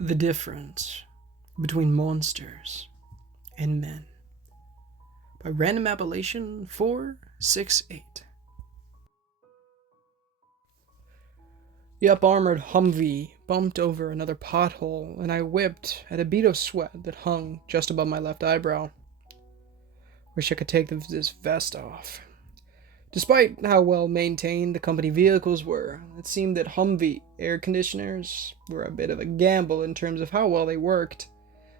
The difference between monsters and men by Random Appellation 468. The up-armored Humvee bumped over another pothole, and I whipped at a bead of sweat that hung just above my left eyebrow. Wish I could take this vest off. Despite how well maintained the company vehicles were, it seemed that Humvee air conditioners were a bit of a gamble in terms of how well they worked.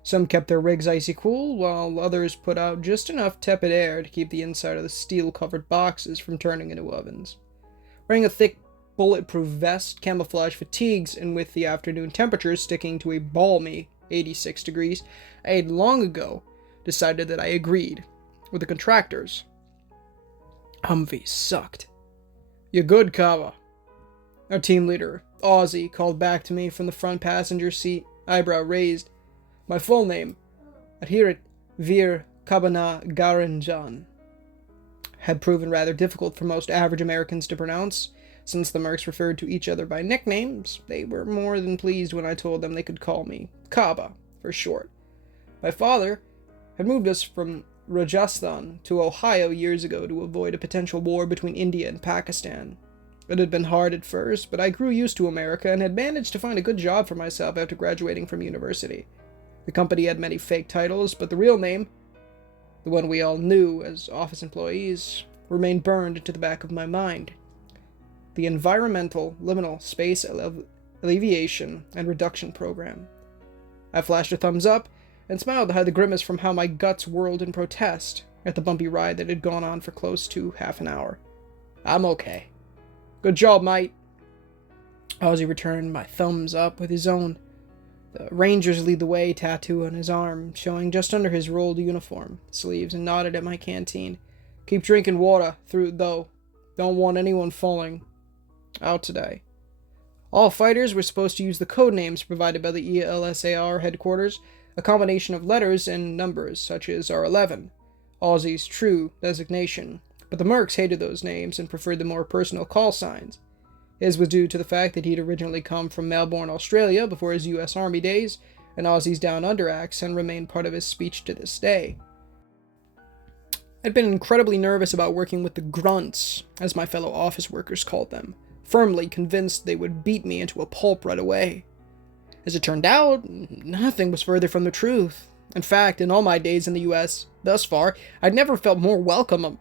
Some kept their rigs icy cool, while others put out just enough tepid air to keep the inside of the steel-covered boxes from turning into ovens. Wearing a thick, bulletproof vest, camouflage fatigues, and with the afternoon temperatures sticking to a balmy 86 degrees, I had long ago decided that I agreed with the contractors. Humvee sucked. "You good, Kava?" Our team leader, Ozzy, called back to me from the front passenger seat, eyebrow raised. My full name, Adhirit Veer Kabana Garanjan, had proven rather difficult for most average Americans to pronounce. Since the mercs referred to each other by nicknames, they were more than pleased when I told them they could call me Kaba for short. My father had moved us from Rajasthan to Ohio years ago to avoid a potential war between India and Pakistan. It had been hard at first, but I grew used to America and had managed to find a good job for myself after graduating from university. The company had many fake titles, but the real name, the one we all knew as office employees, remained burned into the back of my mind. The Environmental Liminal Space Alleviation and Reduction Program. I flashed a thumbs up and smiled to hide the grimace from how my guts whirled in protest at the bumpy ride that had gone on for close to half an hour. "I'm okay." "Good job, mate." Ozzy returned my thumbs up with his own. The Rangers Lead the Way tattoo on his arm, showing just under his rolled uniform sleeves, and nodded at my canteen. "Keep drinking water through, though. Don't want anyone falling out today." All fighters were supposed to use the code names provided by the ELSAR headquarters, a combination of letters and numbers, such as R11, Ozzy's true designation, but the mercs hated those names and preferred the more personal call signs. His was due to the fact that he'd originally come from Melbourne, Australia before his US Army days, and Ozzy's down-under accent remained part of his speech to this day. I'd been incredibly nervous about working with the grunts, as my fellow office workers called them, firmly convinced they would beat me into a pulp right away. As it turned out, nothing was further from the truth. In fact, in all my days in the US, thus far, I'd never felt more welcome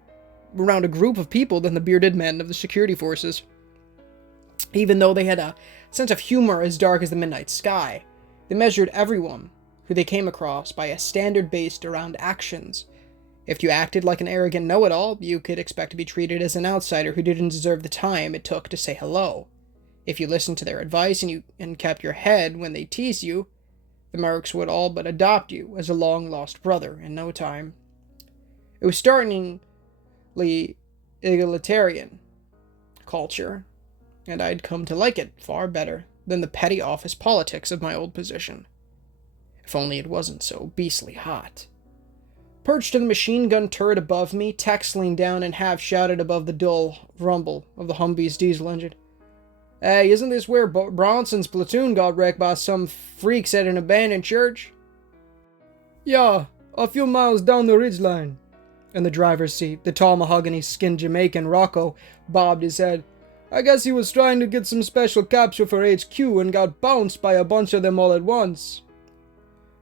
around a group of people than the bearded men of the security forces. Even though they had a sense of humor as dark as the midnight sky, they measured everyone who they came across by a standard based around actions. If you acted like an arrogant know-it-all, you could expect to be treated as an outsider who didn't deserve the time it took to say hello. If you listened to their advice and kept your head when they teased you, the mercs would all but adopt you as a long-lost brother in no time. It was startlingly egalitarian culture, and I'd come to like it far better than the petty office politics of my old position. If only it wasn't so beastly hot. Perched in the machine gun turret above me, Tex leaned down and half-shouted above the dull rumble of the Humvee's diesel engine. "Hey, isn't this where Bronson's platoon got wrecked by some freaks at an abandoned church?" "Yeah, a few miles down the ridgeline." In the driver's seat, the tall mahogany-skinned Jamaican Rocco bobbed his head. "I guess he was trying to get some special capture for HQ and got bounced by a bunch of them all at once."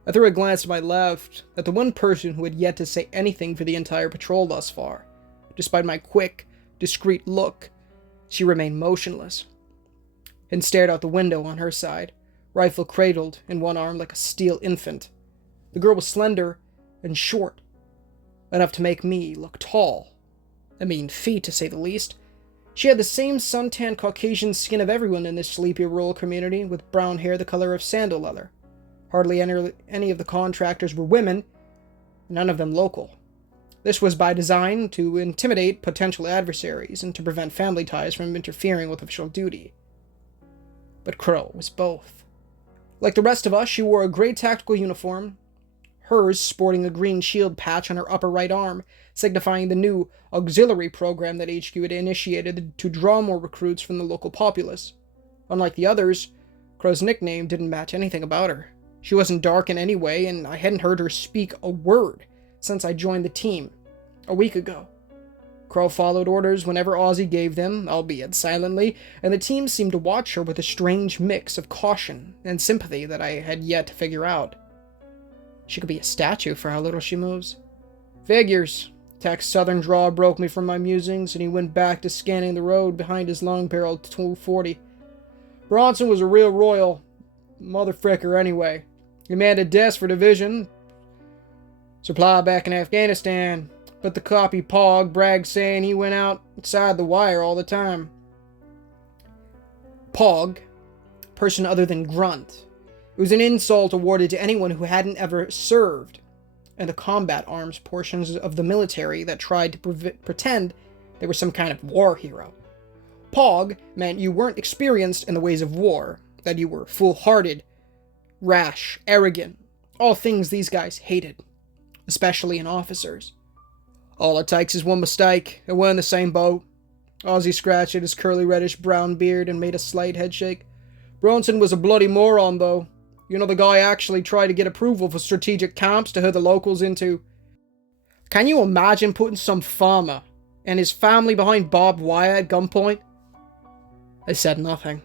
I threw a glance to my left at the one person who had yet to say anything for the entire patrol thus far. Despite my quick, discreet look, she remained motionless, and stared out the window on her side, rifle cradled in one arm like a steel infant. The girl was slender and short, enough to make me look tall. A mean feat, to say the least. She had the same suntan Caucasian skin of everyone in this sleepy rural community, with brown hair the color of sandal leather. Hardly any of the contractors were women, none of them local. This was by design to intimidate potential adversaries and to prevent family ties from interfering with official duty. But Crow was both. Like the rest of us, she wore a gray tactical uniform, hers sporting a green shield patch on her upper right arm, signifying the new auxiliary program that HQ had initiated to draw more recruits from the local populace. Unlike the others, Crow's nickname didn't match anything about her. She wasn't dark in any way, and I hadn't heard her speak a word since I joined the team a week ago. Crow followed orders whenever Ozzy gave them, albeit silently, and the team seemed to watch her with a strange mix of caution and sympathy that I had yet to figure out. She could be a statue for how little she moves. Figures. Tech's southern drawl broke me from my musings, and he went back to scanning the road behind his long-barreled 240. Bronson was a real royal motherfricker anyway. He manned a desk for division. Supply back in Afghanistan. But the copy Pog bragged saying he went outside the wire all the time. Pog, person other than grunt. It was an insult awarded to anyone who hadn't ever served in the combat arms portions of the military that tried to pretend they were some kind of war hero. Pog meant you weren't experienced in the ways of war, that you were foolhardy, rash, arrogant, all things these guys hated, especially in officers. All it takes is one mistake, and we're in the same boat. Ozzy scratched at his curly reddish-brown beard and made a slight headshake. Bronson was a bloody moron, though. You know, the guy actually tried to get approval for strategic camps to herd the locals into. Can you imagine putting some farmer and his family behind barbed wire at gunpoint? I said nothing.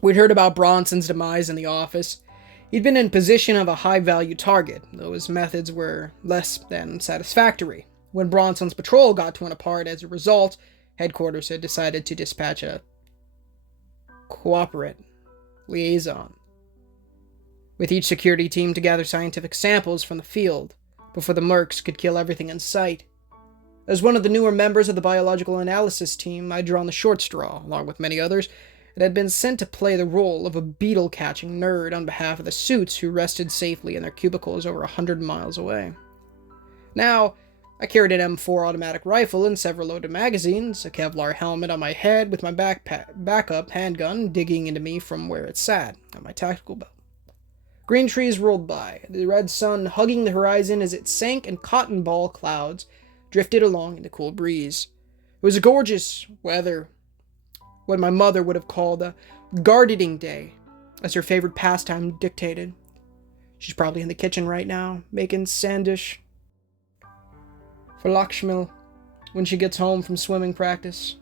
We'd heard about Bronson's demise in the office. He'd been in position of a high-value target, though his methods were less than satisfactory. When Bronson's patrol got torn apart as a result, headquarters had decided to dispatch a cooperate liaison, with each security team to gather scientific samples from the field, before the mercs could kill everything in sight. As one of the newer members of the biological analysis team, I'd drawn the short straw, along with many others, and had been sent to play the role of a beetle-catching nerd on behalf of the suits who rested safely in their cubicles over 100 miles away. Now, I carried an M4 automatic rifle and several loaded magazines, a Kevlar helmet on my head with my backup handgun digging into me from where it sat, on my tactical belt. Green trees rolled by, the red sun hugging the horizon as it sank and cotton ball clouds drifted along in the cool breeze. It was a gorgeous weather, what my mother would have called a gardening day, as her favorite pastime dictated. She's probably in the kitchen right now, making sandish for Lakshmi when she gets home from swimming practice.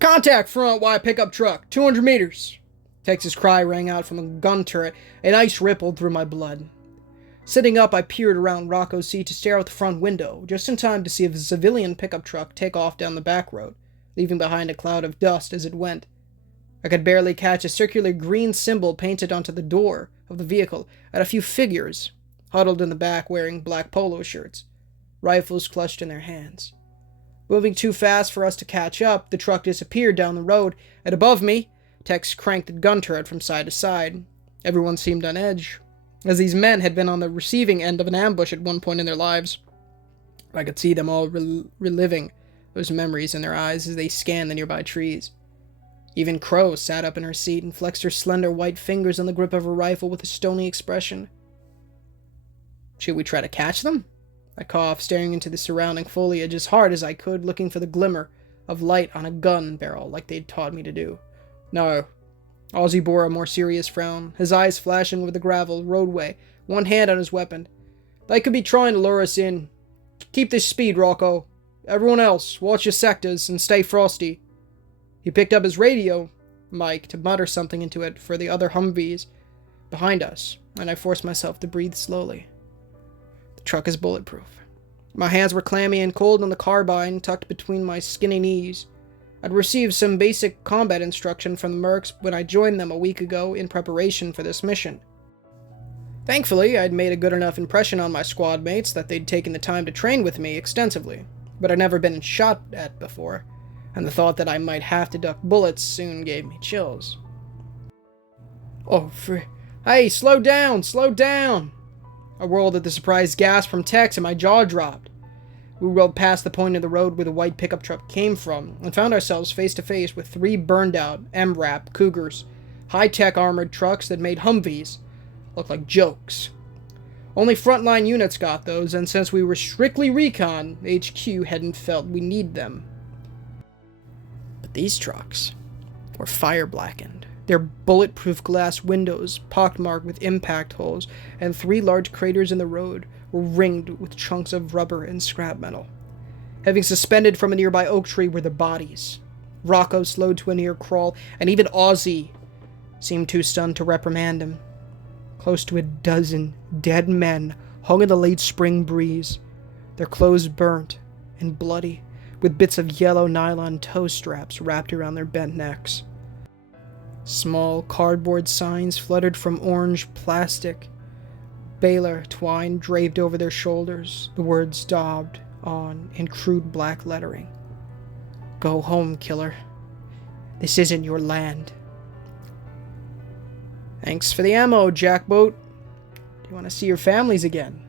Contact front Y pickup truck, 200 meters. Tex's cry rang out from a gun turret, and ice rippled through my blood. Sitting up, I peered around Rocco's seat to stare out the front window, just in time to see a civilian pickup truck take off down the back road, leaving behind a cloud of dust as it went. I could barely catch a circular green symbol painted onto the door of the vehicle, and a few figures, huddled in the back wearing black polo shirts, rifles clutched in their hands. Moving too fast for us to catch up, the truck disappeared down the road, and above me, Tex cranked the gun turret from side to side. Everyone seemed on edge, as these men had been on the receiving end of an ambush at one point in their lives. I could see them all reliving those memories in their eyes as they scanned the nearby trees. Even Crow sat up in her seat and flexed her slender white fingers on the grip of her rifle with a stony expression. Should we try to catch them? I coughed, staring into the surrounding foliage as hard as I could, looking for the glimmer of light on a gun barrel like they'd taught me to do. No. Ozzy bore a more serious frown, his eyes flashing over the gravel roadway, one hand on his weapon. They could be trying to lure us in. Keep this speed, Rocco. Everyone else, watch your sectors and stay frosty. He picked up his radio mic to mutter something into it for the other Humvees behind us, and I forced myself to breathe slowly. The truck is bulletproof. My hands were clammy and cold on the carbine tucked between my skinny knees. I'd received some basic combat instruction from the mercs when I joined them a week ago in preparation for this mission. Thankfully, I'd made a good enough impression on my squad mates that they'd taken the time to train with me extensively, but I'd never been shot at before, and the thought that I might have to duck bullets soon gave me chills. Oh, hey, slow down, slow down! I whirled at the surprised gasp from Tex and my jaw dropped. We rolled past the point of the road where the white pickup truck came from and found ourselves face to face with 3 burned-out MRAP Cougars, high-tech armored trucks that made Humvees look like jokes. Only frontline units got those, and since we were strictly recon, HQ hadn't felt we need them. But these trucks were fire-blackened, Their bulletproof glass windows, pockmarked with impact holes, and 3 large craters in the road, were ringed with chunks of rubber and scrap metal. Having suspended from a nearby oak tree were their bodies. Rocco slowed to a near crawl, and even Ozzy seemed too stunned to reprimand him. Close to a dozen dead men hung in the late spring breeze, their clothes burnt and bloody, with bits of yellow nylon toe straps wrapped around their bent necks. Small cardboard signs fluttered from orange plastic baler twine draped over their shoulders, the words daubed on in crude black lettering. "Go home, killer. This isn't your land." "Thanks for the ammo, jackboot. Do you want to see your families again?"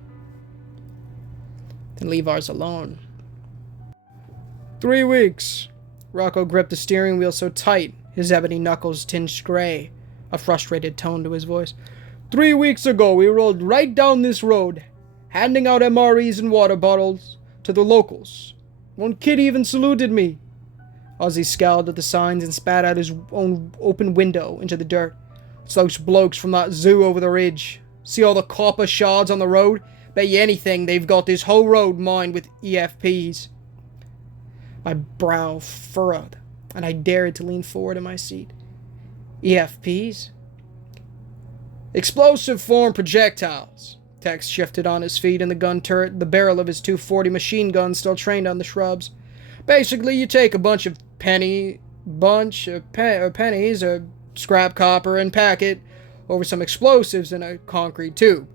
"Then leave ours alone." 3 weeks. Rocco gripped the steering wheel so tight, his ebony knuckles tinged gray, a frustrated tone to his voice. 3 weeks ago, we rolled right down this road, handing out MREs and water bottles to the locals. One kid even saluted me. Ozzy scowled at the signs and spat out his own open window into the dirt. "It's those blokes from that zoo over the ridge. See all the copper shards on the road? Bet you anything they've got this whole road mined with EFPs." My brow furrowed, and I dared to lean forward in my seat. "EFPs?" "Explosive form projectiles." Tex shifted on his feet in the gun turret, the barrel of his 240 machine gun still trained on the shrubs. "Basically, you take a bunch of pennies or scrap copper and pack it over some explosives in a concrete tube.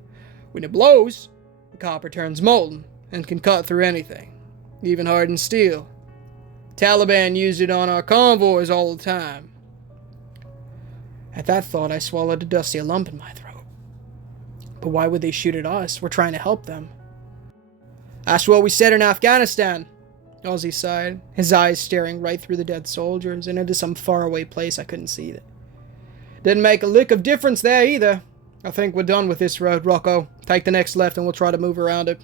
When it blows, the copper turns molten and can cut through anything, even hardened steel. Taliban used it on our convoys all the time." At that thought, I swallowed a dusty lump in my throat. But why would they shoot at us? We're trying to help them. "That's what we said in Afghanistan," Ozzy sighed, his eyes staring right through the dead soldiers and into some faraway place I couldn't see. "Didn't make a lick of difference there either. I think we're done with this road, Rocco. Take the next left and we'll try to move around it."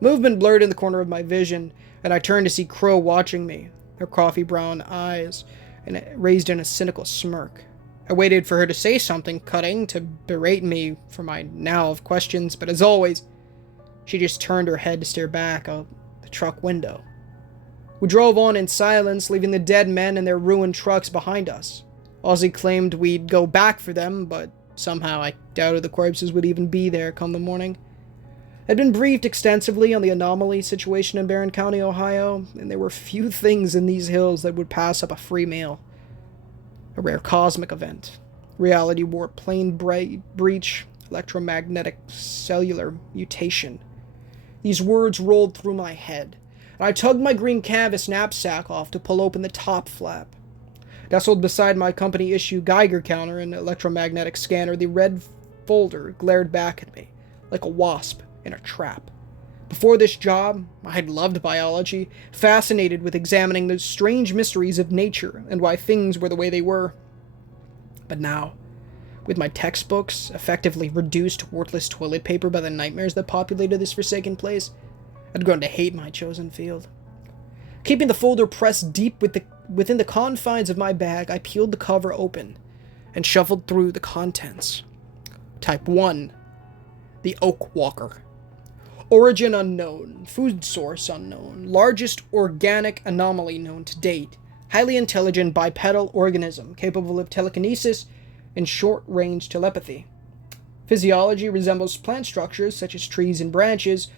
Movement blurred in the corner of my vision, and I turned to see Crow watching me, her coffee brown eyes raised in a cynical smirk. I waited for her to say something cutting, to berate me for my now of questions, but as always, she just turned her head to stare back out the truck window. We drove on in silence, leaving the dead men and their ruined trucks behind us. Ozzy claimed we'd go back for them, but somehow I doubted the corpses would even be there come the morning. I'd been briefed extensively on the anomaly situation in Barron County, Ohio, and there were few things in these hills that would pass up a free meal. A rare cosmic event, reality warp, plane breach, electromagnetic cellular mutation. These words rolled through my head, and I tugged my green canvas knapsack off to pull open the top flap. Nestled beside my company-issue Geiger counter and electromagnetic scanner, the red folder glared back at me, like a wasp in a trap. Before this job, I had loved biology, fascinated with examining the strange mysteries of nature and why things were the way they were. But now, with my textbooks effectively reduced to worthless toilet paper by the nightmares that populated this forsaken place, I'd grown to hate my chosen field. Keeping the folder pressed deep within the confines of my bag, I peeled the cover open and shuffled through the contents. Type 1. The Oak Walker. Origin unknown. Food source unknown. Largest organic anomaly known to date. Highly intelligent bipedal organism capable of telekinesis and short-range telepathy. Physiology resembles plant structures such as trees and branches,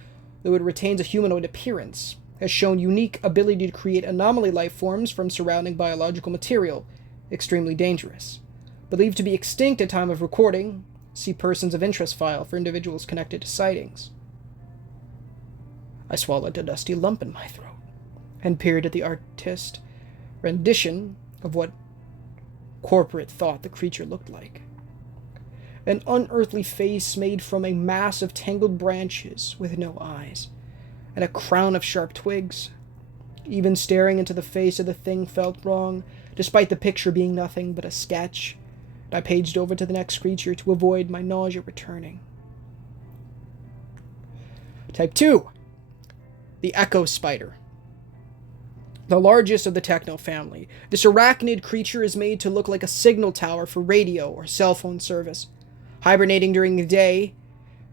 though it retains a humanoid appearance. Has shown unique ability to create anomaly life forms from surrounding biological material. Extremely dangerous. Believed to be extinct at time of recording. See persons of interest file for individuals connected to sightings. I swallowed a dusty lump in my throat and peered at the artist's rendition of what corporate thought the creature looked like. An unearthly face made from a mass of tangled branches with no eyes, and a crown of sharp twigs. Even staring into the face of the thing felt wrong, despite the picture being nothing but a sketch. I paged over to the next creature to avoid my nausea returning. Type 2. The Echo Spider. The largest of the techno family, this arachnid creature is made to look like a signal tower for radio or cell phone service, hibernating during the day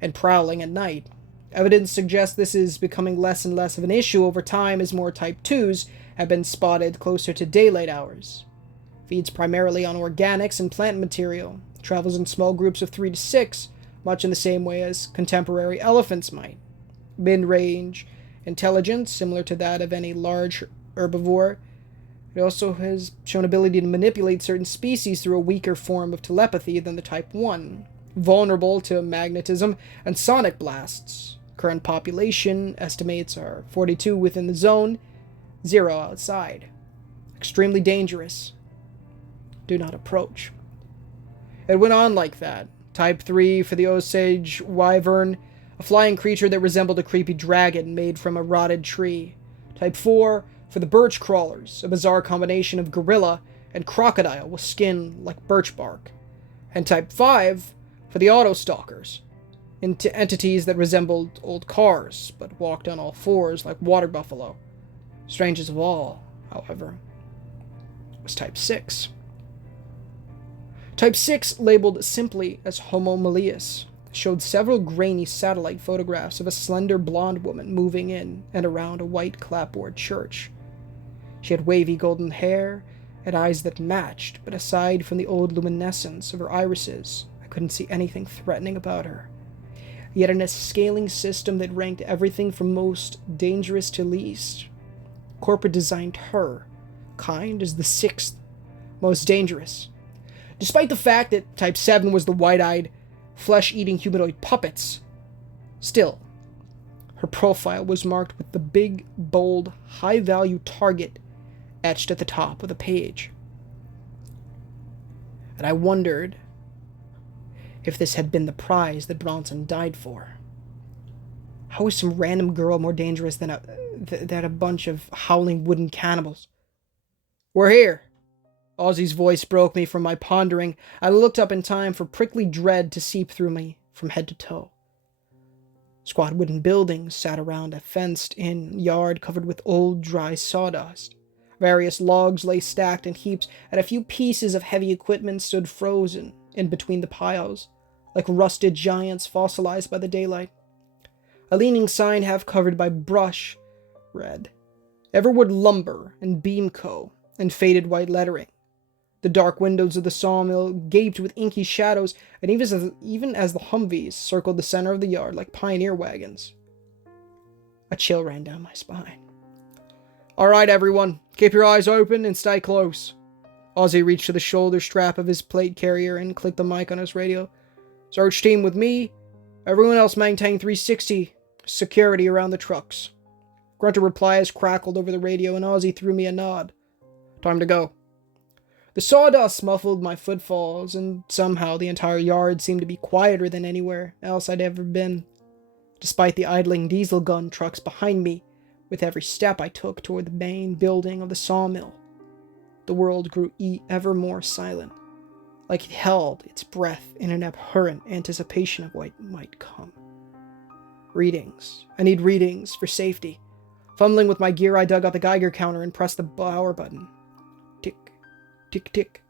and prowling at night. Evidence suggests this is becoming less and less of an issue over time as more Type 2s have been spotted closer to daylight hours. Feeds primarily on organics and plant material, travels in small groups of 3 to 6, much in the same way as contemporary elephants might. Mid-range intelligence, similar to that of any large herbivore. It also has shown ability to manipulate certain species through a weaker form of telepathy than the Type 1, vulnerable to magnetism and sonic blasts. Current population estimates are 42 within the zone, 0 outside. Extremely dangerous. Do not approach. It went on like that. Type 3 for the Osage wyvern, a flying creature that resembled a creepy dragon made from a rotted tree. Type 4 for the birch crawlers, a bizarre combination of gorilla and crocodile with skin like birch bark. And Type 5 for the autostalkers, entities that resembled old cars, but walked on all fours like water buffalo. Strangest of all, however, was Type 6. Type 6, labeled simply as Homo malleus, showed several grainy satellite photographs of a slender blonde woman moving in and around a white clapboard church. She had wavy golden hair and eyes that matched, but aside from the old luminescence of her irises, I couldn't see anything threatening about her. Yet in a scaling system that ranked everything from most dangerous to least, corporate designed her kind as the 6th most dangerous. Despite the fact that Type 7 was the wide-eyed, flesh-eating humanoid puppets, still, her profile was marked with the big, bold, high-value target etched at the top of the page. And I wondered if this had been the prize that Bronson died for. How is some random girl more dangerous than a bunch of howling wooden cannibals? "We're here." Ozzy's voice broke me from my pondering. I looked up in time for prickly dread to seep through me from head to toe. Squat wooden buildings sat around a fenced-in yard covered with old, dry sawdust. Various logs lay stacked in heaps, and a few pieces of heavy equipment stood frozen in between the piles, like rusted giants fossilized by the daylight. A leaning sign half covered by brush read, "Everwood Lumber and Beam Co." in faded white lettering. The dark windows of the sawmill gaped with inky shadows, and even as the Humvees circled the center of the yard like pioneer wagons, a chill ran down my spine. "All right, everyone, keep your eyes open and stay close." Ozzy reached to the shoulder strap of his plate carrier and clicked the mic on his radio. "Search team with me. Everyone else maintain 360 security around the trucks." Grunter replies crackled over the radio, and Ozzy threw me a nod. "Time to go." The sawdust muffled my footfalls, and somehow the entire yard seemed to be quieter than anywhere else I'd ever been. Despite the idling diesel gun trucks behind me, with every step I took toward the main building of the sawmill, the world grew ever more silent, like it held its breath in an abhorrent anticipation of what might come. Readings. I need readings for safety. Fumbling with my gear, I dug out the Geiger counter and pressed the power button. Tick, tick, tick.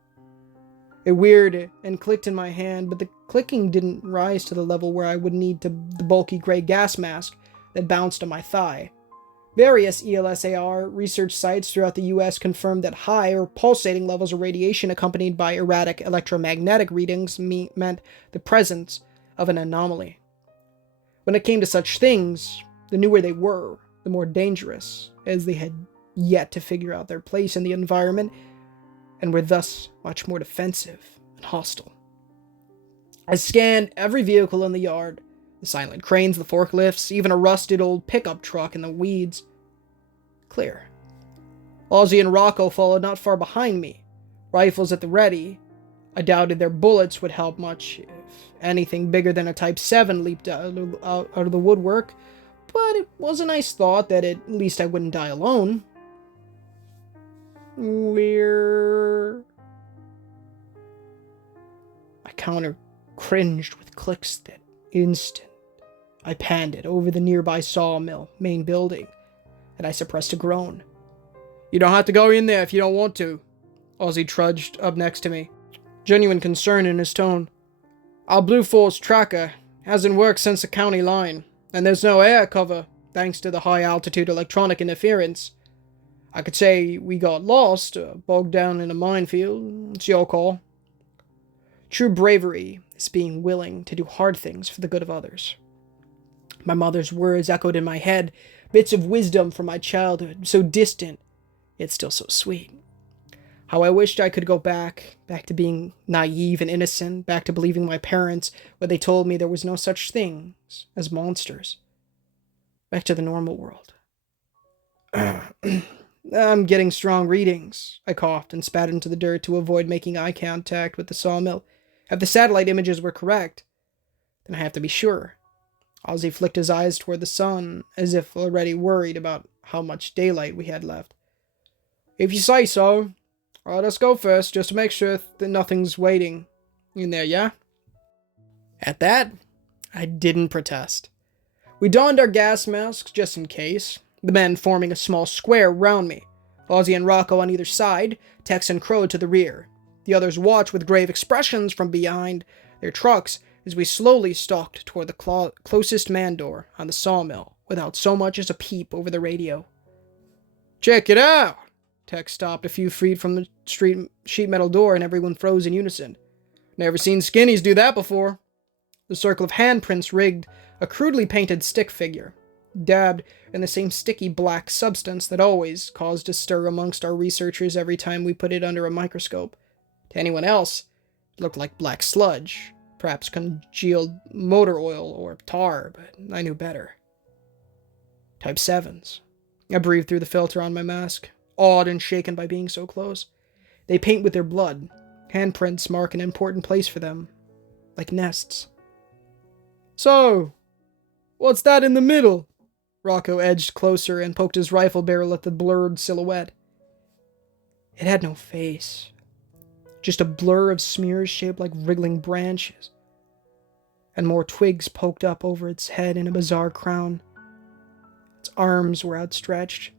It whirred and clicked in my hand, but the clicking didn't rise to the level where I would need the bulky gray gas mask that bounced on my thigh. Various ELSAR research sites throughout the US confirmed that high or pulsating levels of radiation accompanied by erratic electromagnetic readings meant the presence of an anomaly. When it came to such things, the newer they were, the more dangerous, as they had yet to figure out their place in the environment and were thus much more defensive and hostile. I scanned every vehicle in the yard, the silent cranes, the forklifts, even a rusted old pickup truck in the weeds. Clear. Ozzy and Rocco followed not far behind me, rifles at the ready. I doubted their bullets would help much if anything bigger than a Type 7 leaped out of the woodwork, but it was a nice thought that at least I wouldn't die alone. My counter cringed with clicks that instant. I panned it over the nearby sawmill main building, and I suppressed a groan. You don't have to go in there if you don't want to. Ozzy trudged up next to me, genuine concern in his tone. Our Blue Force tracker hasn't worked since the county line, and there's no air cover, thanks to the high-altitude electronic interference. I could say we got lost, bogged down in a minefield. It's your call. True bravery is being willing to do hard things for the good of others. My mother's words echoed in my head, bits of wisdom from my childhood, so distant, yet still so sweet. How I wished I could go back to being naive and innocent, back to believing my parents when they told me there was no such things as monsters. Back to the normal world. I'm getting strong readings, I coughed and spat into the dirt to avoid making eye contact with the sawmill. If the satellite images were correct, then I have to be sure. Ozzy flicked his eyes toward the sun, as if already worried about how much daylight we had left. If you say so. Let us go first, just to make sure that nothing's waiting in there, yeah? At that, I didn't protest. We donned our gas masks just in case, the men forming a small square round me, Ozzy and Rocco on either side, Tex and Crow to the rear. The others watched with grave expressions from behind their trucks as we slowly stalked toward the closest man door on the sawmill, without so much as a peep over the radio. Check it out! Tex stopped a few feet from the sheet metal door and everyone froze in unison. Never seen skinnies do that before. The circle of handprints rigged a crudely painted stick figure, dabbed in the same sticky black substance that always caused a stir amongst our researchers every time we put it under a microscope. To anyone else, it looked like black sludge, perhaps congealed motor oil or tar, but I knew better. Type 7s. I breathed through the filter on my mask, awed and shaken by being so close. They paint with their blood. Handprints mark an important place for them, like nests. So, what's that in the middle? Rocco edged closer and poked his rifle barrel at the blurred silhouette. It had no face. Just a blur of smears shaped like wriggling branches. And more twigs poked up over its head in a bizarre crown. Its arms were outstretched,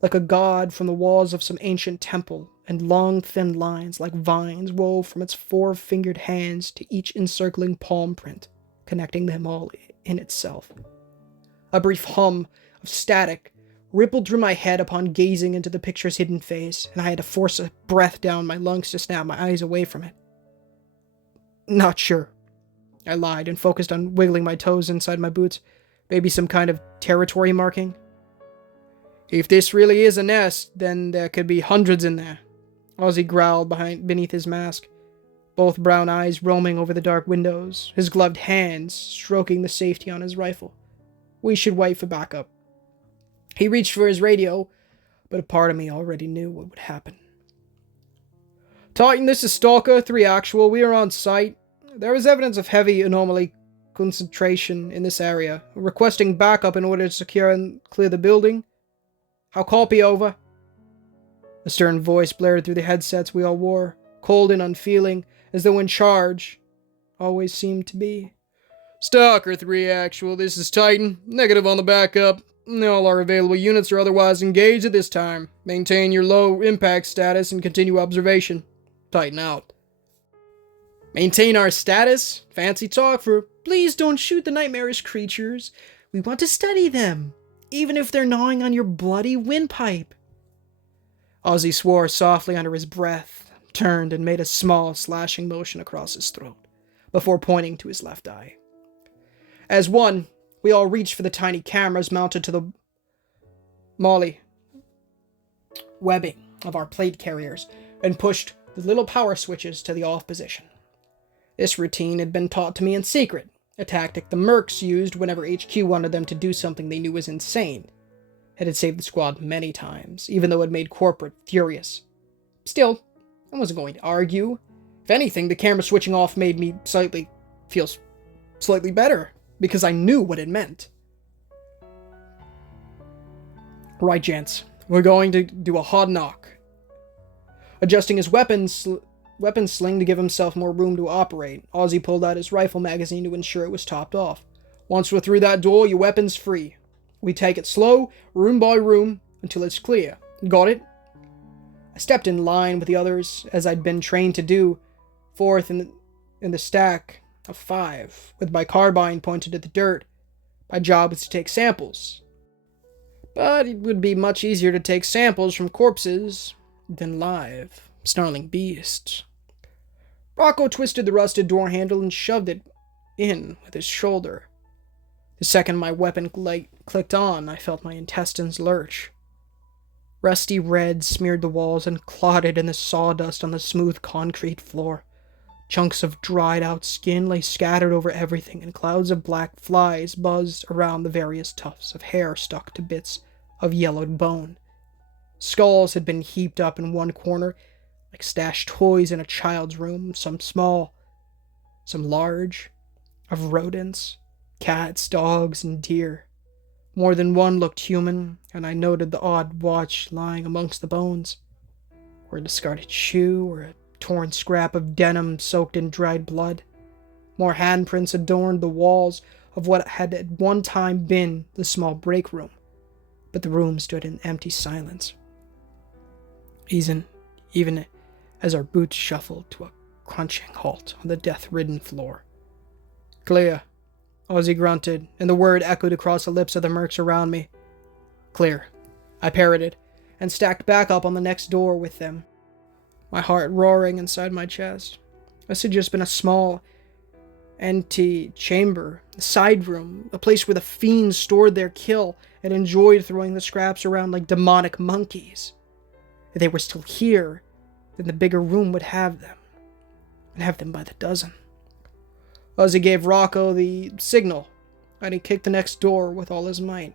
like a god from the walls of some ancient temple, and long thin lines like vines wove from its four-fingered hands to each encircling palm print, connecting them all in itself. A brief hum of static rippled through my head upon gazing into the picture's hidden face, and I had to force a breath down my lungs to snap my eyes away from it. Not sure, I lied and focused on wiggling my toes inside my boots. Maybe some kind of territory marking? If this really is a nest, then there could be hundreds in there. Ozzy growled beneath his mask, both brown eyes roaming over the dark windows, his gloved hands stroking the safety on his rifle. We should wait for backup. He reached for his radio, but a part of me already knew what would happen. Titan, this is Stalker 3 Actual. We are on site. There is evidence of heavy anomaly concentration in this area. We're requesting backup in order to secure and clear the building. How copy, over? A stern voice blared through the headsets we all wore, cold and unfeeling, as though in charge. Always seemed to be. Stalker 3 Actual, this is Titan. Negative on the backup. All our available units are otherwise engaged at this time. Maintain your low impact status and continue observation. Titan out. Maintain our status? Fancy talk for, please don't shoot the nightmarish creatures. We want to study them, even if they're gnawing on your bloody windpipe. Ozzy swore softly under his breath, turned and made a small slashing motion across his throat, before pointing to his left eye. As one, we all reached for the tiny cameras mounted to the molly webbing of our plate carriers and pushed the little power switches to the off position. This routine had been taught to me in secret, a tactic the mercs used whenever HQ wanted them to do something they knew was insane. It had saved the squad many times, even though it made corporate furious. Still, I wasn't going to argue. If anything, the camera switching off made me feel slightly better, because I knew what it meant. Right, gents. We're going to do a hard knock. Adjusting his weapon sling to give himself more room to operate, Ozzy pulled out his rifle magazine to ensure it was topped off. Once we're through that door, your weapon's free. We take it slow, room by room, until it's clear. Got it? I stepped in line with the others, as I'd been trained to do, fourth in the stack of 5, with my carbine pointed at the dirt. My job was to take samples. But it would be much easier to take samples from corpses than live, snarling beasts. Rocco twisted the rusted door handle and shoved it in with his shoulder. The second my weapon light clicked on, I felt my intestines lurch. Rusty red smeared the walls and clotted in the sawdust on the smooth concrete floor. Chunks of dried-out skin lay scattered over everything, and clouds of black flies buzzed around the various tufts of hair stuck to bits of yellowed bone. Skulls had been heaped up in one corner, like stashed toys in a child's room, some small, some large, of rodents, cats, dogs, and deer. More than one looked human, and I noted the odd watch lying amongst the bones, or a discarded shoe, or a torn scrap of denim soaked in dried blood. More handprints adorned the walls of what had at one time been the small break room, but the room stood in empty silence. Even as our boots shuffled to a crunching halt on the death-ridden floor. Clear, Ozzy grunted, and the word echoed across the lips of the mercs around me. Clear, I parroted, and stacked back up on the next door with them, my heart roaring inside my chest. This had just been a small, empty chamber, a side room, a place where the fiends stored their kill and enjoyed throwing the scraps around like demonic monkeys. If they were still here, then the bigger room would have them, and have them by the dozen. Ozzy gave Rocco the signal, and he kicked the next door with all his might.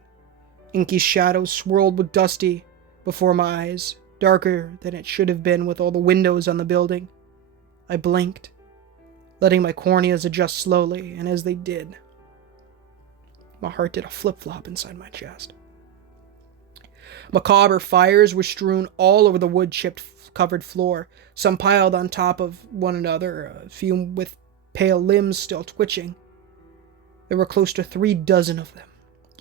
Inky shadows swirled with dusty before my eyes, darker than it should have been with all the windows on the building. I blinked, letting my corneas adjust slowly, and as they did, my heart did a flip-flop inside my chest. Macabre fires were strewn all over the wood-chipped-covered floor, some piled on top of one another, a few with pale limbs still twitching. There were close to 3 dozen of them,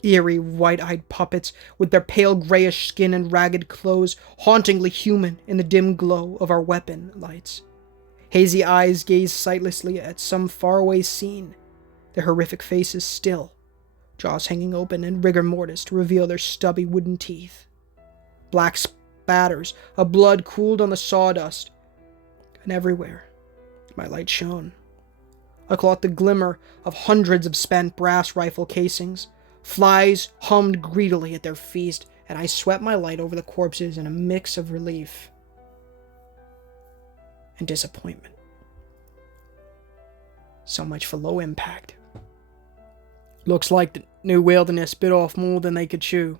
eerie, white-eyed puppets with their pale grayish skin and ragged clothes, hauntingly human in the dim glow of our weapon lights. Hazy eyes gazed sightlessly at some faraway scene, their horrific faces still, jaws hanging open in rigor mortis to reveal their stubby wooden teeth. Black spatters of blood cooled on the sawdust, and everywhere my light shone. I caught the glimmer of hundreds of spent brass rifle casings. Flies hummed greedily at their feast, and I swept my light over the corpses in a mix of relief and disappointment. So much for low impact. Looks like the new wilderness bit off more than they could chew.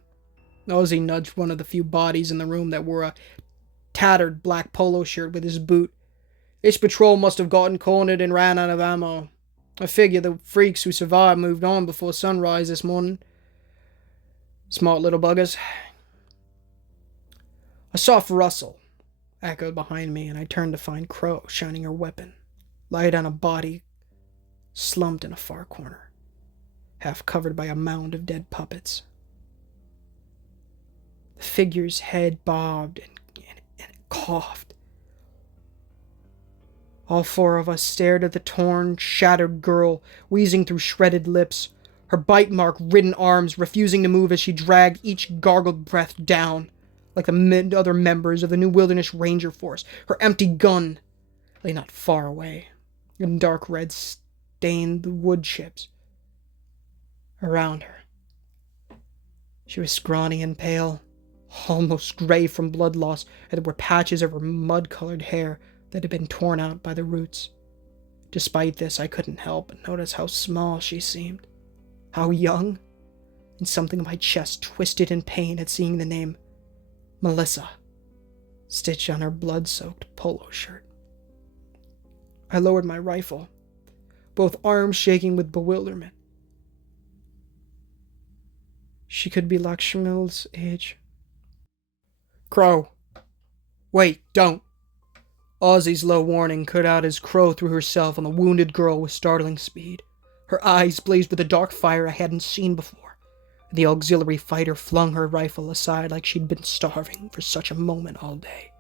Ozzy nudged one of the few bodies in the room that wore a tattered black polo shirt with his boot. This patrol must have gotten cornered and ran out of ammo. I figure the freaks who survived moved on before sunrise this morning. Smart little buggers. A soft rustle echoed behind me, and I turned to find Crow shining her weapon, light on a body slumped in a far corner, half covered by a mound of dead puppets. The figure's head bobbed and it coughed. All 4 of us stared at the torn, shattered girl, wheezing through shredded lips, her bite-mark-ridden arms refusing to move as she dragged each gargled breath down, like the other members of the New Wilderness Ranger Force. Her empty gun lay not far away, and dark red stained the wood chips around her. She was scrawny and pale, almost gray from blood loss, and there were patches of her mud-colored hair that had been torn out by the roots. Despite this, I couldn't help but notice how small she seemed, how young, and something in my chest twisted in pain at seeing the name Melissa stitched on her blood-soaked polo shirt. I lowered my rifle, both arms shaking with bewilderment. She could be Lakshmi's age. Crow. Wait, don't. Ozzy's low warning cut out as Crow threw herself on the wounded girl with startling speed. Her eyes blazed with a dark fire I hadn't seen before. The auxiliary fighter flung her rifle aside like she'd been starving for such a moment all day.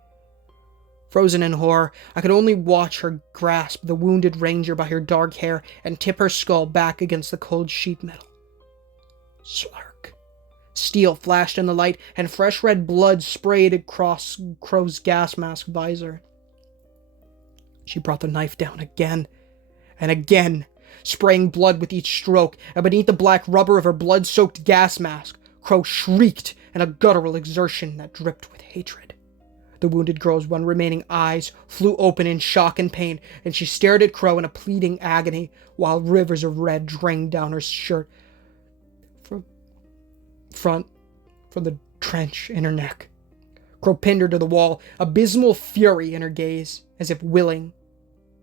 Frozen in horror, I could only watch her grasp the wounded ranger by her dark hair and tip her skull back against the cold sheet metal. Slurk. Steel flashed in the light, and fresh red blood sprayed across Crow's gas mask visor. She brought the knife down again and again, spraying blood with each stroke, and beneath the black rubber of her blood-soaked gas mask, Crow shrieked in a guttural exertion that dripped with hatred. The wounded girl's one remaining eyes flew open in shock and pain, and she stared at Crow in a pleading agony while rivers of red drained down her shirt from the trench in her neck. Crow pinned her to the wall, abysmal fury in her gaze, as if willing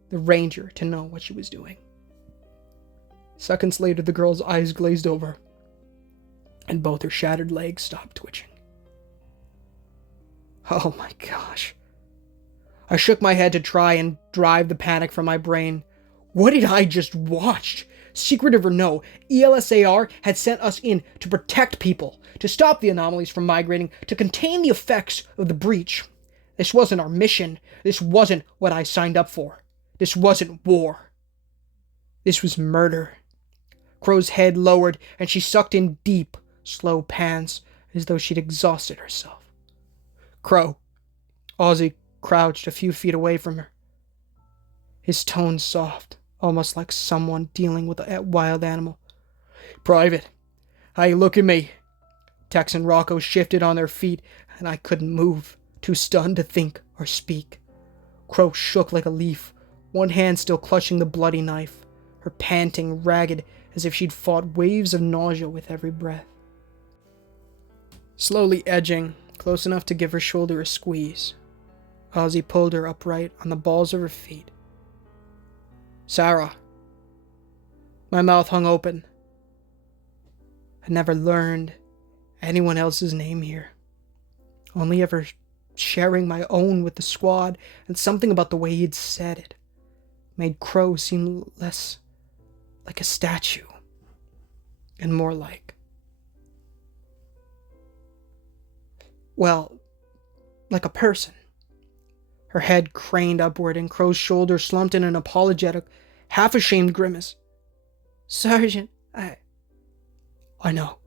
the ranger to know what she was doing. Seconds later, the girl's eyes glazed over, and both her shattered legs stopped twitching. Oh my gosh. I shook my head to try and drive the panic from my brain. What did I just watch? Secretive or no, ELSAR had sent us in to protect people, to stop the anomalies from migrating, to contain the effects of the breach. This wasn't our mission. This wasn't what I signed up for. This wasn't war. This was murder. Crow's head lowered, and she sucked in deep, slow pants, as though she'd exhausted herself. Crow. Ozzy crouched a few feet away from her. His tone soft, almost like someone dealing with a wild animal. Private, how you look at me? Tex and Rocco shifted on their feet, and I couldn't move, too stunned to think or speak. Crow shook like a leaf, one hand still clutching the bloody knife, her panting ragged as if she'd fought waves of nausea with every breath. Slowly edging, close enough to give her shoulder a squeeze, Ozzy pulled her upright on the balls of her feet. Sarah. My mouth hung open. I never learned anyone else's name here. Only ever sharing my own with the squad, and something about the way he'd said it made Crow seem less like a statue and more like, well, like a person. Her head craned upward, and Crow's shoulder slumped in an apologetic, half-ashamed grimace. Sergeant, I know.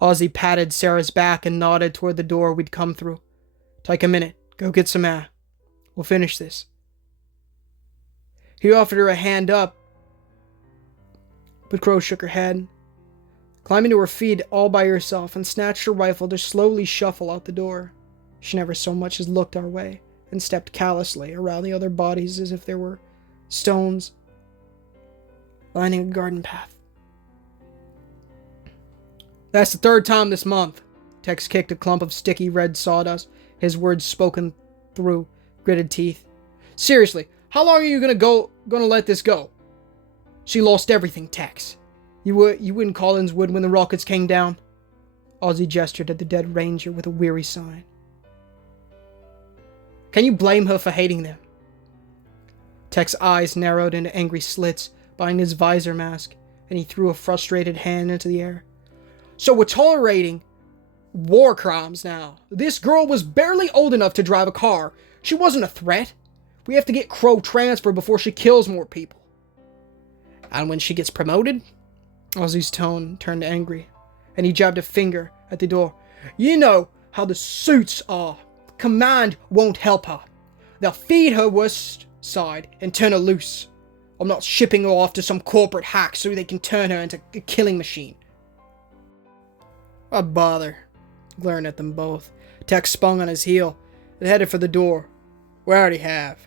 Ozzy patted Sarah's back and nodded toward the door we'd come through. Take a minute. Go get some air. We'll finish this. He offered her a hand up, but Crow shook her head, climbing to her feet all by herself, and snatched her rifle to slowly shuffle out the door. She never so much as looked our way, and stepped callously around the other bodies as if there were stones lining a garden path. That's the third time this month. Tex kicked a clump of sticky red sawdust, his words spoken through gritted teeth. Seriously, how long are you gonna let this go? She lost everything, Tex. You wouldn't Collins would when the rockets came down. Ozzy gestured at the dead ranger with a weary sign. Can you blame her for hating them? Tech's eyes narrowed into angry slits behind his visor mask, and he threw a frustrated hand into the air. So we're tolerating war crimes now. This girl was barely old enough to drive a car. She wasn't a threat. We have to get Crow transferred before she kills more people. And when she gets promoted? Ozzy's tone turned angry, and he jabbed a finger at the door. You know how the suits are. Command won't help her. They'll feed her worst side and turn her loose. I'm not shipping her off to some corporate hack so they can turn her into a killing machine. What bother? Glaring at them both, Tex spun on his heel and headed for the door. We already have.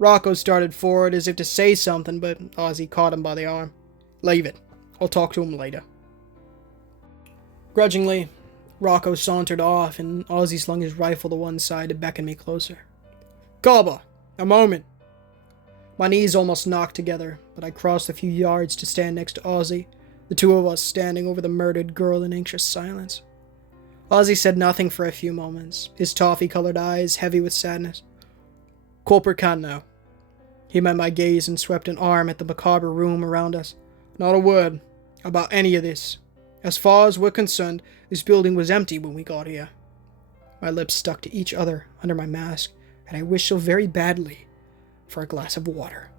Rocco started forward as if to say something, but Ozzy caught him by the arm. Leave it. I'll talk to him later. Grudgingly, Rocco sauntered off, and Ozzy slung his rifle to one side to beckon me closer. Cobba, a moment. My knees almost knocked together, but I crossed a few yards to stand next to Ozzy, the two of us standing over the murdered girl in anxious silence. Ozzy said nothing for a few moments, his toffee-colored eyes heavy with sadness. Corporate can't know. He met my gaze and swept an arm at the macabre room around us. Not a word about any of this. As far as we're concerned, this building was empty when we got here. My lips stuck to each other under my mask, and I wished so very badly for a glass of water.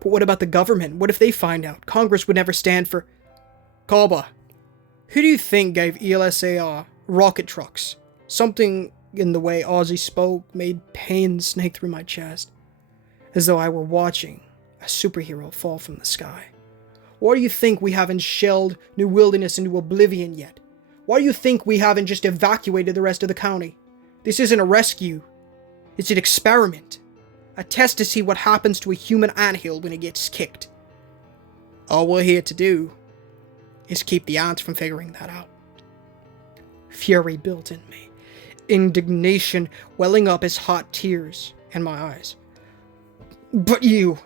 But what about the government? What if they find out? Congress would never stand for... Kaba, who do you think gave ELSAR rocket trucks? Something in the way Ozzy spoke made pain snake through my chest, as though I were watching a superhero fall from the sky. Why do you think we haven't shelled New Wilderness into oblivion yet? Why do you think we haven't just evacuated the rest of the county? This isn't a rescue. It's an experiment. A test to see what happens to a human anthill when it gets kicked. All we're here to do is keep the ants from figuring that out. Fury built in me. Indignation welling up as hot tears in my eyes. But you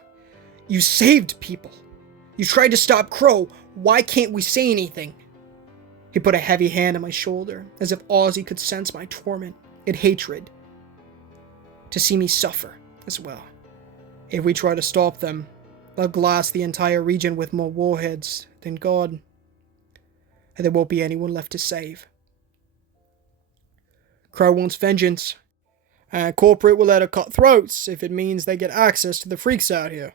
saved people. You tried to stop Crow. Why can't we say anything? He put a heavy hand on my shoulder, as if Ozzy could sense my torment and hatred. To see me suffer as well. If we try to stop them, they'll glass the entire region with more warheads than God. And there won't be anyone left to save. Crow wants vengeance. And corporate will let her cut throats if it means they get access to the freaks out here.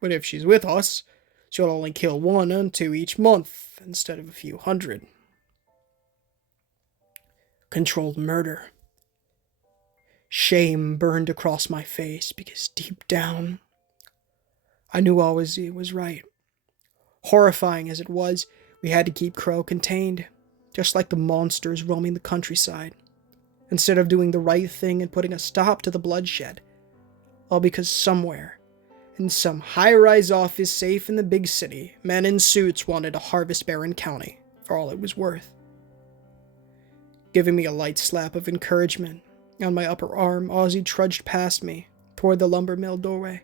But if she's with us, she'll only kill 1 or 2 each month, instead of a few hundred. Controlled murder. Shame burned across my face because deep down, I knew Ozzy was right. Horrifying as it was, we had to keep Crow contained, just like the monsters roaming the countryside. Instead of doing the right thing and putting a stop to the bloodshed. All because somewhere, in some high-rise office safe in the big city, men in suits wanted to harvest Barren County for all it was worth. Giving me a light slap of encouragement on my upper arm, Ozzy trudged past me toward the lumber mill doorway.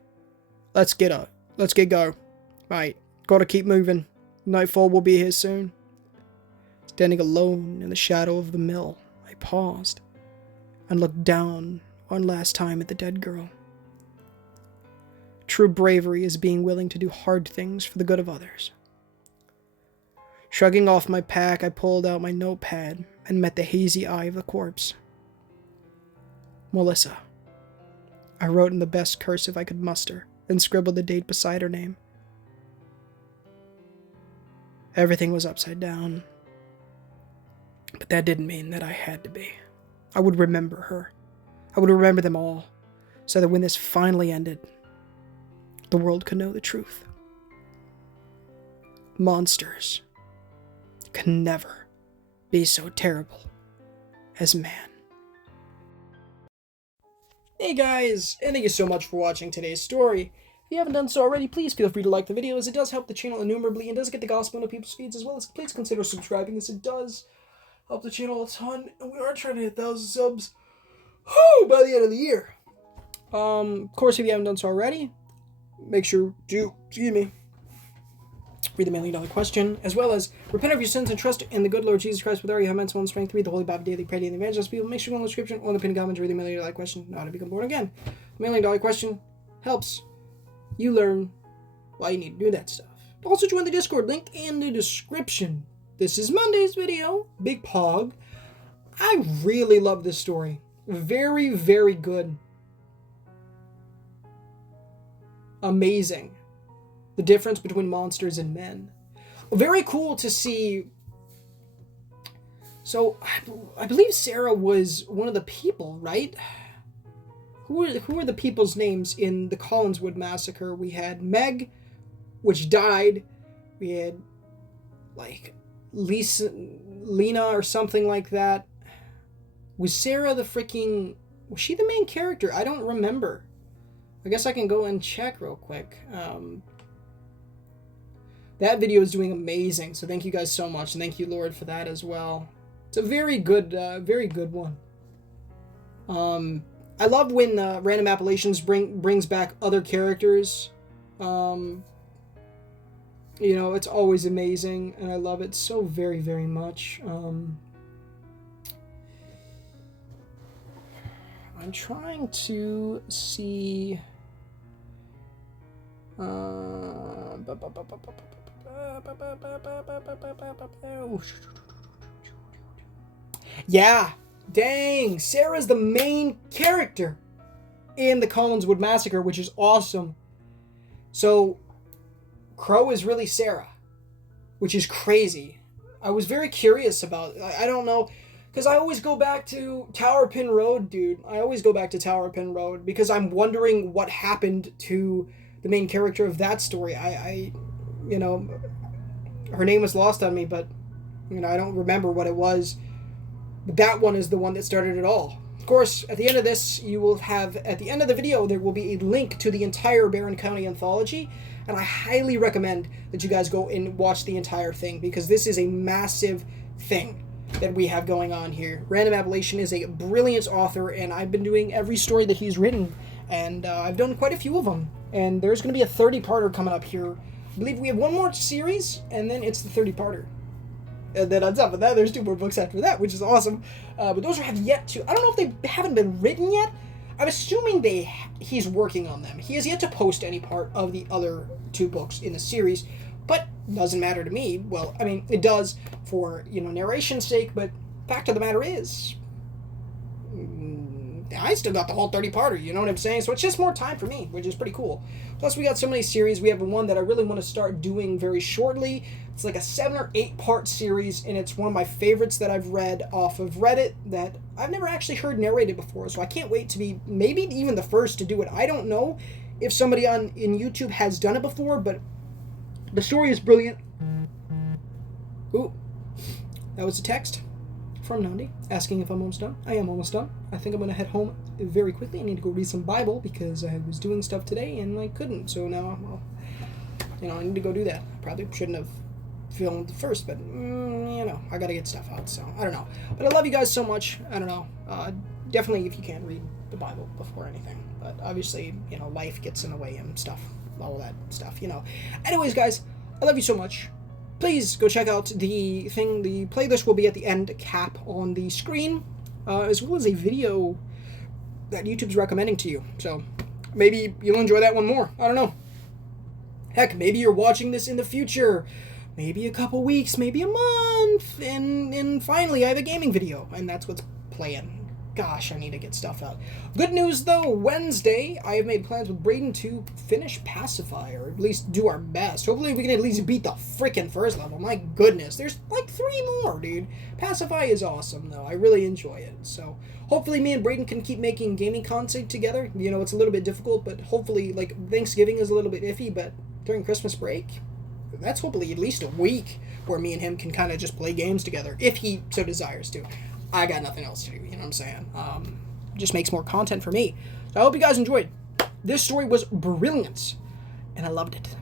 Let's get up. Let's get go. Right, gotta keep moving. Nightfall will be here soon. Standing alone in the shadow of the mill, I paused and looked down one last time at the dead girl. True bravery is being willing to do hard things for the good of others. Shrugging off my pack, I pulled out my notepad and met the hazy eye of the corpse. Melissa. I wrote in the best cursive I could muster, and scribbled the date beside her name. Everything was upside down. But that didn't mean that I had to be. I would remember her. I would remember them all, so that when this finally ended, the world could know the truth. Monsters can never be so terrible as man. Hey guys, and thank you so much for watching today's story. If you haven't done so already, please feel free to like the video, as it does help the channel innumerably and does get the gospel into people's feeds, as well as please consider subscribing, as it does help the channel a ton, and we are trying to hit 1,000 subs by the end of the year. Of course, if you haven't done so already, make sure to, read the $1 million question, as well as repent of your sins and trust in the good Lord Jesus Christ with all your heart, mental, and strength. Read the Holy Bible daily, pray to the evangelist people. Make sure you go in the description or in the pinned comment to read the $1 million question, not to become born again. The $1 million question helps you learn why you need to do that stuff. Also join the Discord, link in the description. This is Monday's video, Big Pog. I really love this story. Very, very good. Amazing. The difference between monsters and men. Very cool to see. So, I believe Sarah was one of the people, right? Who were the people's names in the Collinswood massacre? We had Meg, which died. We had, like, Lena or something like that. Was Sarah the freaking... Was she the main character? I don't remember. I guess I can go and check real quick. That video is doing amazing, so thank you guys so much, and thank you, Lord, for that as well. It's a very good one. I love when Random Appellations brings back other characters. You know, it's always amazing, and I love it so very, very much. I'm trying to see... Yeah, dang, Sarah's the main character in the Collinswood Massacre, which is awesome. So, Crow is really Sarah, which is crazy. I was very curious about, I don't know, because I always go back to Tower Pin Road, dude. I always go back to Tower Pin Road because I'm wondering what happened to the main character of that story. You know, her name was lost on me, but, you know, I don't remember what it was. But that one is the one that started it all. Of course, at the end of this, you will have, at the end of the video, there will be a link to the entire Barron County anthology, and I highly recommend that you guys go and watch the entire thing, because this is a massive thing that we have going on here. Random Appellation is a brilliant author, and I've been doing every story that he's written, and I've done quite a few of them, and there's going to be a 30-parter coming up here. I believe we have one more series, and then it's the 30-parter. And then on top of that, there's 2 more books after that, which is awesome. But those have yet to... I don't know if they haven't been written yet. I'm assuming he's working on them. He has yet to post any part of the other 2 books in the series, but doesn't matter to me. Well, I mean, it does for, you know, narration's sake, but fact of the matter is, I still got the whole 30-parter, you know what I'm saying? So it's just more time for me, which is pretty cool. Plus, we got so many series. We have one that I really want to start doing very shortly. It's like a 7 or 8 part series, and it's one of my favorites that I've read off of Reddit that I've never actually heard narrated before, so I can't wait to be maybe even the first to do it. I don't know if somebody in YouTube has done it before, but the story is brilliant. Ooh, that was a text from Nandi asking if I'm almost done. I am almost done. I think I'm going to head home very quickly. I need to go read some Bible because I was doing stuff today and I couldn't. So now, well, you know, I need to go do that. I probably shouldn't have filmed first, but, you know, I got to get stuff out. So I don't know. But I love you guys so much. I don't know. Definitely if you can't read the Bible before anything. But obviously, you know, life gets in the way and stuff. All that stuff, you know. Anyways, guys, I love you so much. Please go check out the thing. The playlist will be at the end cap on the screen, as well as a video that YouTube's recommending to you. So maybe you'll enjoy that one more. I don't know. Heck, maybe you're watching this in the future. Maybe a couple weeks, maybe a month, and finally I have a gaming video, and that's what's playing. Gosh, I need to get stuff out. Good news, though, Wednesday, I have made plans with Braden to finish Pacify, or at least do our best. Hopefully we can at least beat the freaking first level. My goodness, there's like 3 more, dude. Pacify is awesome, though. I really enjoy it. So hopefully me and Braden can keep making gaming content together. You know, it's a little bit difficult, but hopefully, like, Thanksgiving is a little bit iffy, but during Christmas break, that's hopefully at least a week where me and him can kind of just play games together, if he so desires to. I got nothing else to do, you know what I'm saying? Just makes more content for me. So I hope you guys enjoyed. This story was brilliant, and I loved it.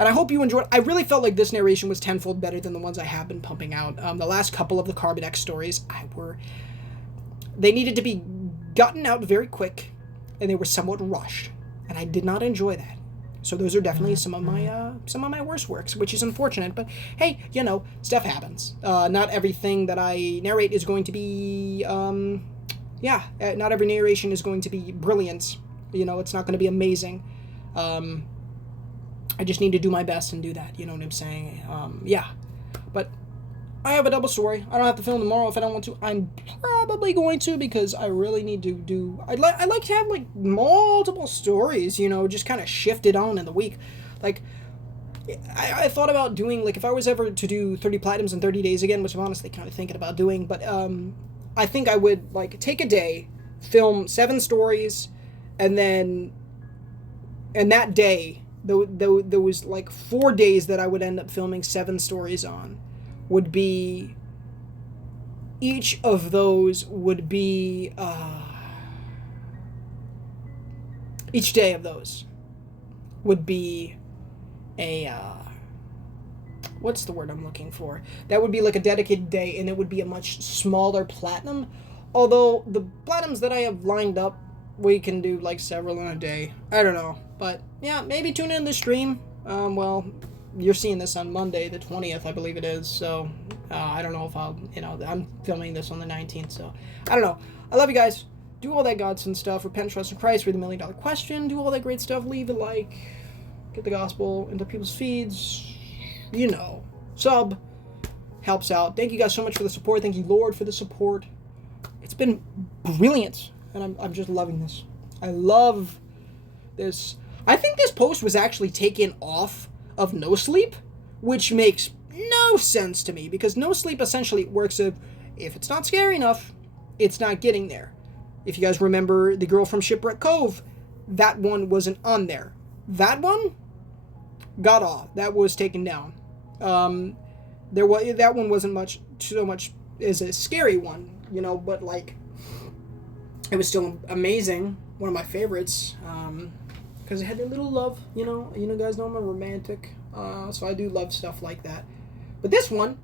And I hope you enjoyed. I really felt like this narration was tenfold better than the ones I have been pumping out. The last couple of the Carbon X stories, they needed to be gotten out very quick, and they were somewhat rushed, and I did not enjoy that. So those are definitely some of my worst works, which is unfortunate. But hey, you know, stuff happens. Not everything that I narrate is going to be, not every narration is going to be brilliant. You know, it's not going to be amazing. I just need to do my best and do that. You know what I'm saying? But I have a double story. I don't have to film tomorrow if I don't want to. I'm probably going to, because I really need to do... I'd like to have, like, multiple stories, you know, just kind of shifted on in the week. Like, I thought about doing, like, if I was ever to do 30 Platinums in 30 days again, which I'm honestly kind of thinking about doing, but I think I would, like, take a day, film 7 stories, and then... And that day, there was, like, 4 days that I would end up filming 7 stories on. Would be, each of those would be, each day of those would be a, what's the word I'm looking for? That would be like a dedicated day, and it would be a much smaller platinum. Although, the platinums that I have lined up, we can do like several in a day. I don't know. But, yeah, maybe tune in the stream. Well... You're seeing this on Monday, the 20th, I believe it is, so I don't know if I'll, you know, I'm filming this on the 19th, so I don't know. I love you guys. Do all that Godson stuff. Repent, trust in Christ, read the $1 million question, do all that great stuff, leave a like, get the gospel into people's feeds, you know, sub helps out. Thank you guys so much for the support. Thank you, Lord, for the support. It's been brilliant, and I'm just loving this. I love this. I think this post was actually taken off of No Sleep, which makes no sense to me, because No Sleep essentially works if it's not scary enough, it's not getting there. If you guys remember the girl from Shipwreck Cove, that one wasn't on there. That one got off. That was taken down. That one wasn't so much as a scary one, you know, but like it was still amazing. One of my favorites, because it had a little love, you know. Guys know I'm a romantic, so I do love stuff like that. But this one,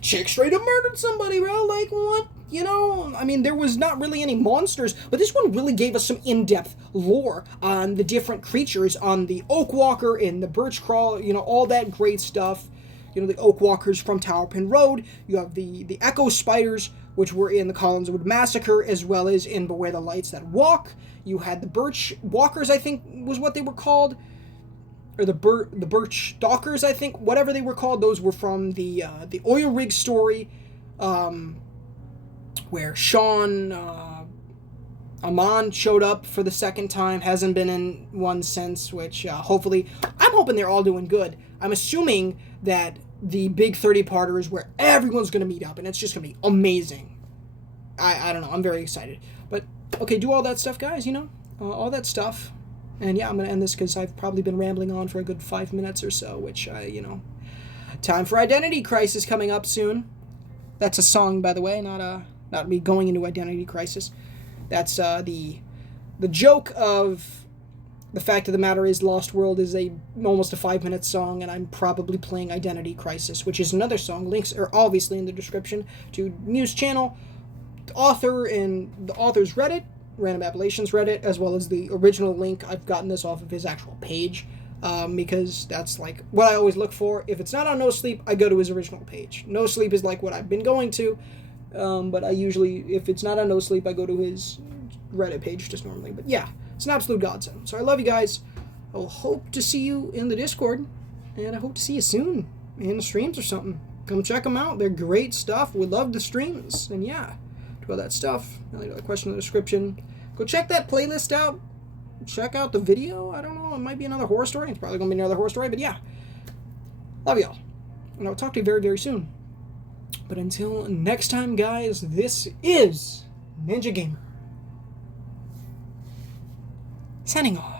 chick straight up murdered somebody, bro. Like, what? You know, I mean, there was not really any monsters, but this one really gave us some in-depth lore on the different creatures, on the Oak Walker and the Birch Crawl, you know, all that great stuff. You know, the Oak Walkers from Towerpin Road. You have the Echo Spiders, which were in the Collinswood Massacre, as well as in Beware the Lights That Walk. You had the Birch Walkers, I think was what they were called. Or the Birch Stalkers, I think. Whatever they were called, those were from the Oil Rig story, where Sean Amon showed up for the second time. Hasn't been in one since, which hopefully... I'm hoping they're all doing good. I'm assuming that the big 30-parter is where everyone's going to meet up, and it's just going to be amazing. I don't know. I'm very excited. But, okay, do all that stuff, guys, you know? All that stuff. And yeah, I'm going to end this because I've probably been rambling on for a good 5 minutes or so, which, time for Identity Crisis coming up soon. That's a song, by the way, not me going into Identity Crisis. That's the joke of the fact of the matter is Lost World is almost a 5-minute song, and I'm probably playing Identity Crisis, which is another song. Links are obviously in the description to Muse channel, the author, and the author's Reddit, Random Appellations Reddit, as well as the original link. I've gotten this off of his actual page, because that's like what I always look for. If it's not on No Sleep, I go to his original page. No Sleep is like what I've been going to, but I usually, if it's not on No Sleep, I go to his Reddit page just normally. But yeah, it's an absolute godsend. So I love you guys. I will hope to see you in the Discord, and I hope to see you soon in the streams or something. Come check them out. They're great stuff. We love the streams. And yeah, do all that stuff. I'll leave a question in the description. Go check that playlist out. Check out the video. I don't know. It might be another horror story. It's probably going to be another horror story. But yeah, love y'all. And I'll talk to you very, very soon. But until next time, guys, this is Ninja Gamer, signing off.